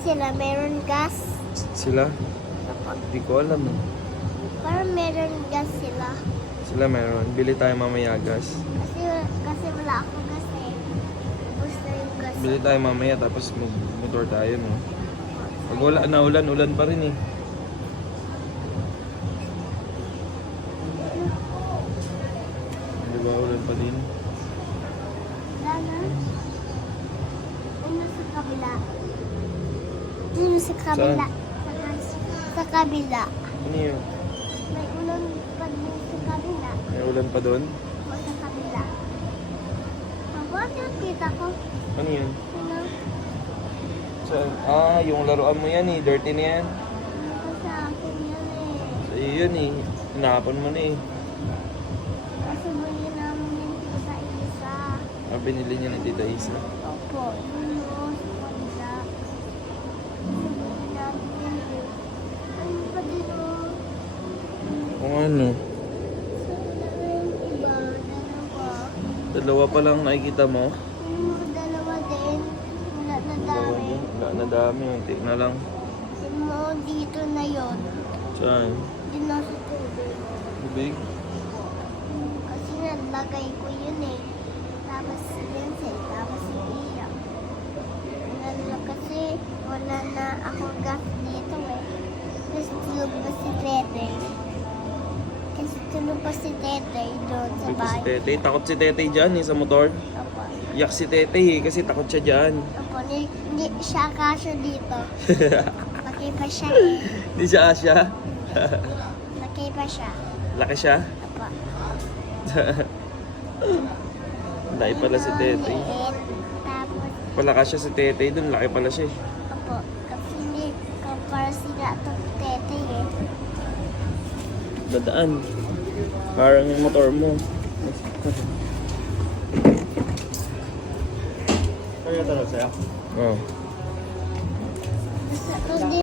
sila meron gas. Sila? Opo. Di ko alam. Parang meron gas sila. Sila meron. Bili tayo mamaya gas. Kasi wala akong gas eh. Ubus na yung gas. Bili tayo mamaya tapos mag-motor tayo, no? Pag wala na ulan pa rin eh. Di ba ulan pa din? Wala na. Ano sa kabila? Ano sa kabila? Sa kabila. Ano yun? May ulan pa din sa kabila. May ulan pa doon? O sa kabila. Bakit nakita ko? Ano yun? Ano? Yung laruan mo yan eh. Dirty na yan. Ano ko sa akin yan eh. Sa iyo yun eh. Hinahapon mo na eh. Kasi buli namin yung tita Isa. Binili niya ng Tita Isa. Opo, yun o, sa kabila. Kasi buli namin yun eh. Ano pa din o? Kung ano. Sa yung iba, dalawa. Dalawa pa lang nakikita mo. Yung dalawa din, wala na dami. Wala na dami. Unti na lang. Yung mga dito na yun, Saan? din na sa tubig. Bibig? Kasi nalagay ko yun eh. Tapos si Vincent, tapos si Ian. Kasi wala na ako gas dito eh. Kasi tulog pa si Tete. Kasi tulog pa si Tete doon sa Bibig si bahay. Tete. Takot si Tete dyan eh sa motor. Opo. Yak si Tete eh kasi takot siya dyan. Opo, hindi siya kasya dito. Laki pa siya eh. Hindi siya Asya. Laki pa siya. Laki siya. Opo. Laki pala si Tete. Liit. Tapos, Palakas siya si Tete dun. Laki pala siya eh. opo, kasi hindi para sila itong Tete eh. Dadaan. Parang yung motor mo. Kaya tanong sa'yo? Oh. Tapos